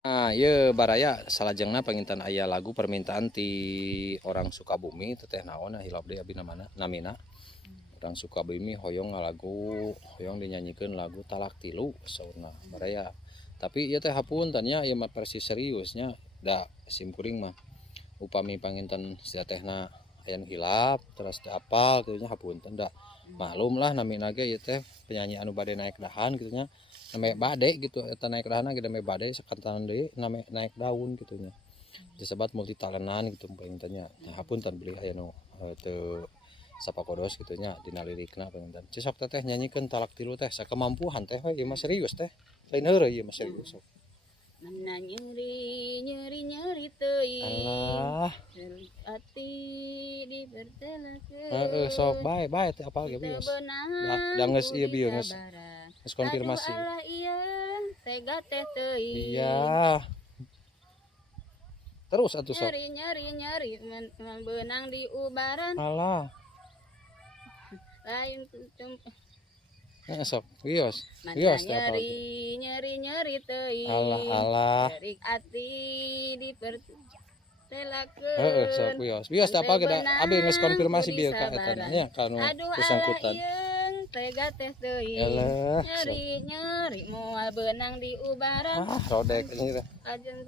Ah, ieu baraya salajengna panginten aya lagu permintaan ti orang Sukabumi teh teh naon hilap deui abi namina. Orang Sukabumi hoyong ngalagu hoyong dinyanyikeun lagu Talak Tilu saurna baraya. Tapi ieu teh hapunten nya ieu mah versi seriusnya da simkuring mah upami panginten sia tehna aya nu hilap terus teu apal kitu nya hapunten da. Maklum lah namina ge ieu teh penyanyi anu bade naik dahan kitu nya. Name bade gitu eta naik dahan ge name bade sakantaran deui name naik daun kitu nya. Disebut multi talentan gitu panginten nya. Nah, hapunten beli aya nu teu sapakodos kitu nya dina lirikna panginten. Cisok teh nyanyikeun Talak Tilu teh sakemampuhan teh we ieu mah serius teh. Lain heureuy ieu mah serius. Mana nyeri nyeri nyeri teuing Alah, ati heeh sok dipertelakeun bae bae teh apal ge teu bios. Da beunang geus ieu ku bieu geus disabaran. konfirmasi. Aduh alah ieun tega teh teuing Iya, terus atuh sok. nyeri nyeri nyeri beunang di ubaran Alah, lain tutum heeh sok bios. mana Bios teh apal nyeri ge. nyeri nyeri Alah teuing alah. cerik ati Heeh sok dipertelakeun bios. Bios teh teu apal ge da abi geus beunang ku konfirmasi bieu ka eta disabaran. nya ka nu Aduh alah bersangkutan. ieun tega teh teuing Alah, sok. nyeri nyeri moal beunang di ubaran Ah, rodek ini teh. ajen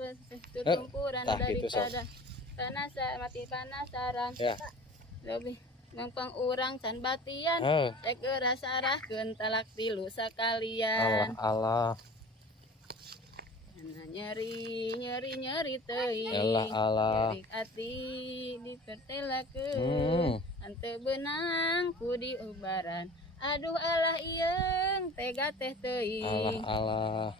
tutumpuran Tah kitu sok. daripada mati penasaran Ya. lebih mengpang urang can batian Heeh. teh sarahkeun Talak Tilu Alah sakalian alah. nyeri nyeri nyeri teuing Alah alah. nyeri ati dipertelakeun ante beunang ku di ubaran. Aduh alah ieung tega teh Alah teuing alah.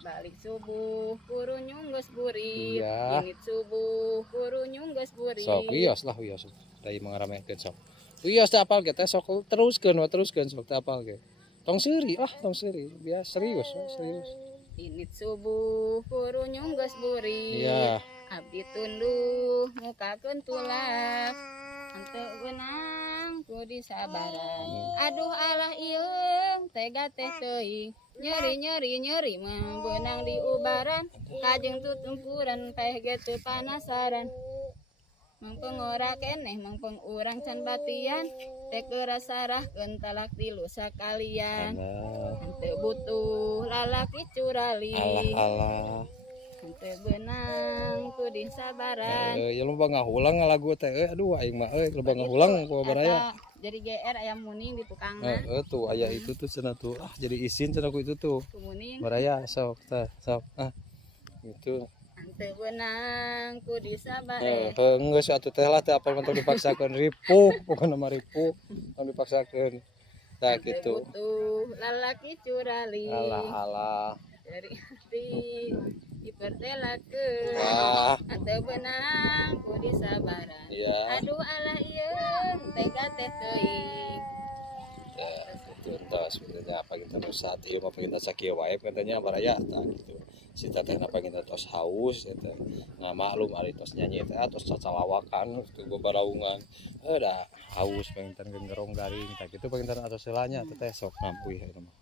balik subuh kurunyung geus burit Iya. init subuh kurunyung geus burit Sok wios lah wios. Dari mangaramekeun sok. Wios teh apal ge teh sok teruskeun sok teh apal ge. Tong seuri tong seuri. Biasa serius serius. init subuh kurunyung geus burit Iya. abdi tunduh mukakeun tulak henteu beunang ku disabaran. Aduh alah ieung tega teh teuing nyeri nyeri nyeri beunang di ubaran kajeng tutumpuran teh ge teu panasaran mangpeng ora keneh mangpeng urang can batian teh sarahkeun Talak Tilu sakalian Alah henteu butuh lalaki curali alah. henteu beunang ku disabaran. Ya loba ngahulang lagu teh aduh aing mah loba ngahulang ku baraya. Eta jadi GR aya muning di tukangna Tuh aya itu tuh cenah tuh. Jadi isin cenah ku itu tuh. ku muning Baraya sok teh sok. Gitu. henteu beunang ku disabare Geus atuh teh lah teh apal mentok dipaksakeun ripuh pokona mah ripuh tong dipaksakeun. Tah henteu kitu. butuh lalaki curali Alah alah. dari hati dipertelakeun Wah, henteu beunang ku disabaran. iya. Aduh alah ieun tega teh teuing Ya, itu entos sebenarnya apa kita nu saat ieu mah pengen sakieu wae katanya baraya tah gitu. Si teteh na pengen tos haus eta. Nah, maklum ari tos nyanyi teh tos cacalawakan teu babaraungan. Da haus pengen ngerong garing tah kitu pengen atos heulanya teteh sok nampuy eta mah.